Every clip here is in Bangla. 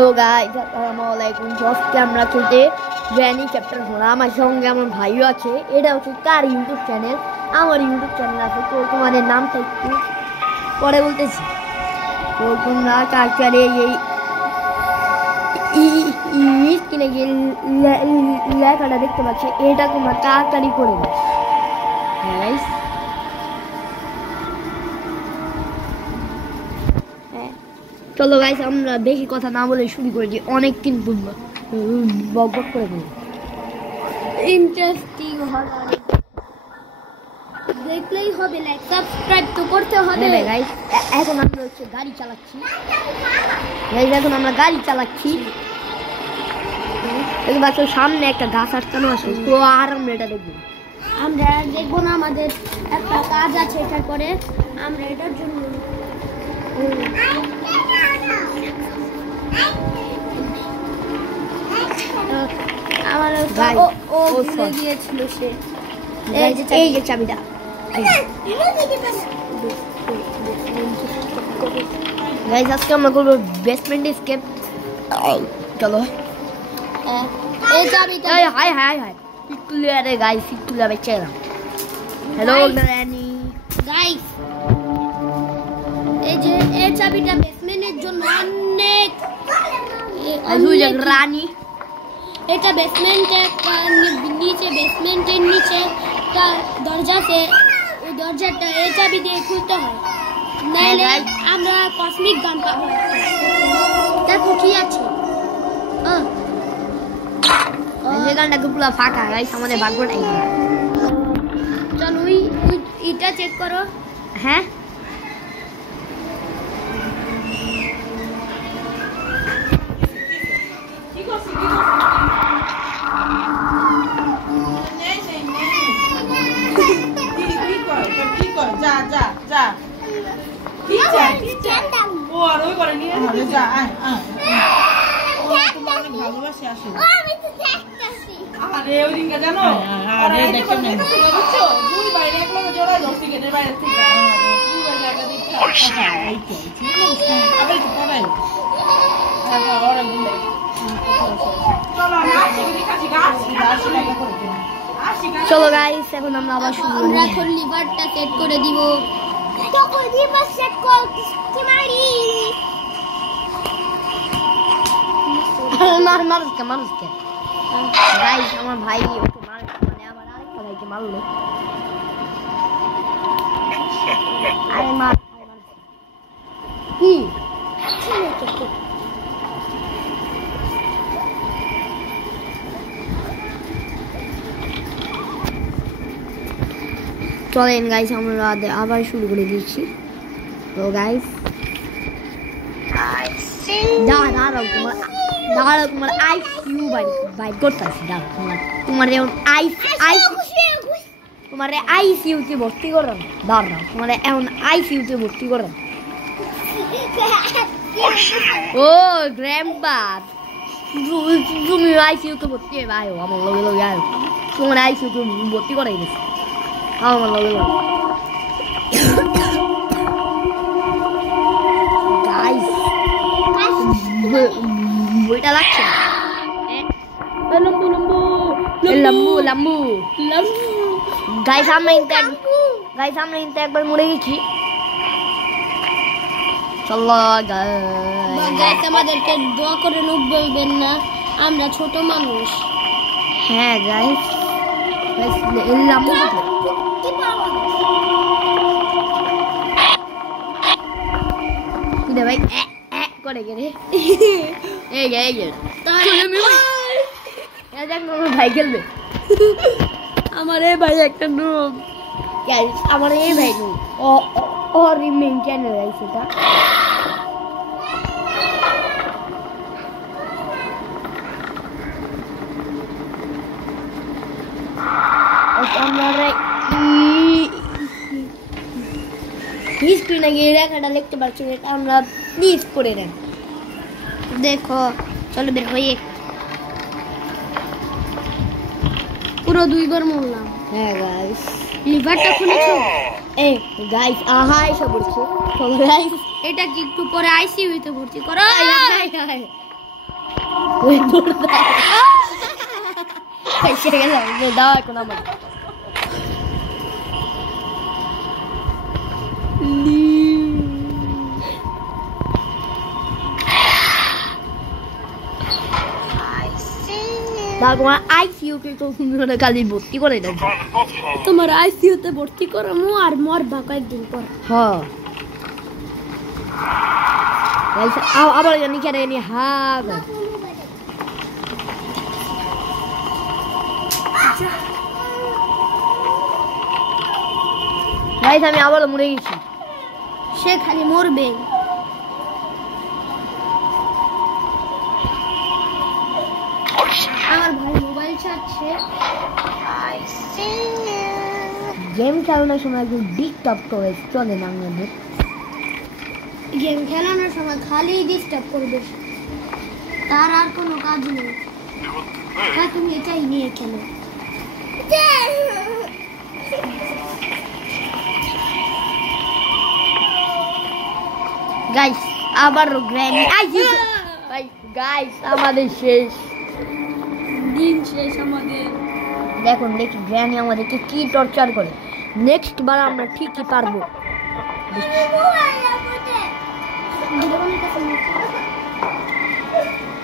হ্যালো গাইস, আসসালামু আলাইকুম। আজকে আমরা খেলতে গ্র্যানি চ্যাপ্টার 4। আমার সঙ্গে আমার ভাইও আছে। এটা হচ্ছে কার ইউটিউব চ্যানেল? আমার ইউটিউব চ্যানেল আছে। তো তোমাদের নামটা একটু পরে বলতেছি। তো তোমরা কালচারে এই স্ক্রিনে গিয়ে লেখাটা দেখতে পাচ্ছি, এটা তোমরা তাড়াতাড়ি করে দাও গাইস। চলো গাইস, আমরা বেশি কথা না বলে শুরু করে দিই। অনেক কিন্তু বক বক করে দিই, ইন্টারেস্টিং হবে, দেখলেই হবে। লাইক সাবস্ক্রাইব তো করতে হবে গাইস। এখন আমরা হচ্ছে গাড়ি চালাচ্ছি গাইস, এখন আমরা গাড়ি চালাচ্ছি। দেখো সামনে একটা গাছ আটকানো আছে, তো আর আমরা এটা দেখবো। আমরা দেখবো না, আমাদের একটা কাজ আছে। এটার পরে আমরা এটার জন্য আমার ও ভুলে গিয়েছিল সে। এই যে চাবিটা, গাইস আজকে আমরা করবো বেসমেন্ট এসকেপ। চলো এই চাবিটা, হাই হাই হাই পিটুলে, আরে গাইস পিটুলে বেঁচে গেলাম। হ্যালো গ্র্যানি গাইস, এই যে এই চাবিটা বেসমেন্টের জন্য অনেক রানী। এটা বেসমেন্টের নিচে, বেসমেন্টের নিচে দরজা আছে। ওই দরজাটা এই চাবি দিয়ে খুলতে হয়, নাইলে আমরা কসমিক গান পাবো। দেখো কি আছে, এই গানটা পুরো ফাঁকা গাইস, আমাদের ভাগ্যটাই। চলো এটা চেক করো। হ্যাঁ চলো গাইস, এখন আমরা আবার শুরু করব। আমরা এখন লিভারটা সেট করে দিব। তখন লিভার সেট করতে মারি মানুষকে গাইস, আমার ভাই ওকে মার, মানে আবার আরেকটা ভাইকে মারলো। আরে মার কি চলেন গাইস, আমরা আবার শুরু করে দিচ্ছি। তো গাইস দাঁড়াও, তোমার আইসিউ বাইক করতেছি। তোমার তোমার আইসিউতে ভর্তি করাম। দাঁড়াও, তোমার এখন আইসিউতে ভর্তি করাম। ও গ্র্যান্ডপা, তুমি আইসিউতে ভর্তি হবে। আয়ো আমার লগে লগে আয়ো, তোমার আইসিউতে ভর্তি করাই গেছে আমার লগে লগে। গাইস বইটা লাগছে না। লাম্বু গাইস, আমরা কিন্তু একবার মরে গেছি। চলো গাইস, আমাদেরকে দোয়া করে লোক বলবেন না, আমরা ছোট মানুষ। হ্যাঁ গাইস, লাম্বু ভাই করে গেলে ভাই খেলবে। আমার এই ভাই একটা নুব, আমার এই ভাই নুব, ওর মেইন চ্যানেল আছে এটা। স্ক্রিনে গিয়ে লেখাটা লিখতে পারছি, এটা আমরা প্লিজ করে নেন। দেখো চলো বের হয়ে পুরো 2 বার মরলাম। হ্যাঁ গাইস, লিভারটা খুলেছো? এই গাইস আহা এসে পড়ছে। চলো গাইস, এটা কি একটু পরে আইসিইউতে ভর্তি করো। ওই দৌড় দাও এসে গেলাম দাও এখন আমার তোমার আইসিইউ কে তো সুন্দর কালি ভর্তি করে দাও তোমার আইসিইউ তে ভর্তি করামু আর মরবা কয়েকদিন পর হ্যাঁ আবার জানি কেন জানি হাগ গাইস আমি আবার মরে গেছি সে খালি মরবে আমার ভাই মোবাইল চাচ্ছে গেম খেলানোর সময় একদম ডিস্টার্ব করে চলে না আমাদের গেম খেলানোর সময় খালি ডিস্টার্ব করবে তার আর কোনো কাজ নেই হ্যাঁ তুমি এটাই নিয়ে খেলো গাইস আবার গ্র্যানি গাইস আমাদের শেষ দিন শেষ আমাদের দেখুন দেখি গ্র্যানি আমাদেরকে কি টর্চার করে নেক্সট বার আমরা ঠিকই পারবো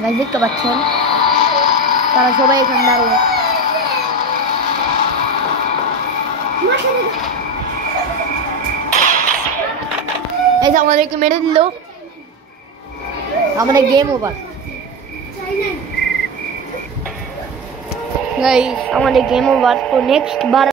গাইস দেখতে পাচ্ছেন তারা সবাই এখানে দাঁড়িয়ে এই যে আমাদেরকে মেরে দিল আমাদের গেম ওভার গাইস আমাদের গেম ওভার তো নেক্সট বার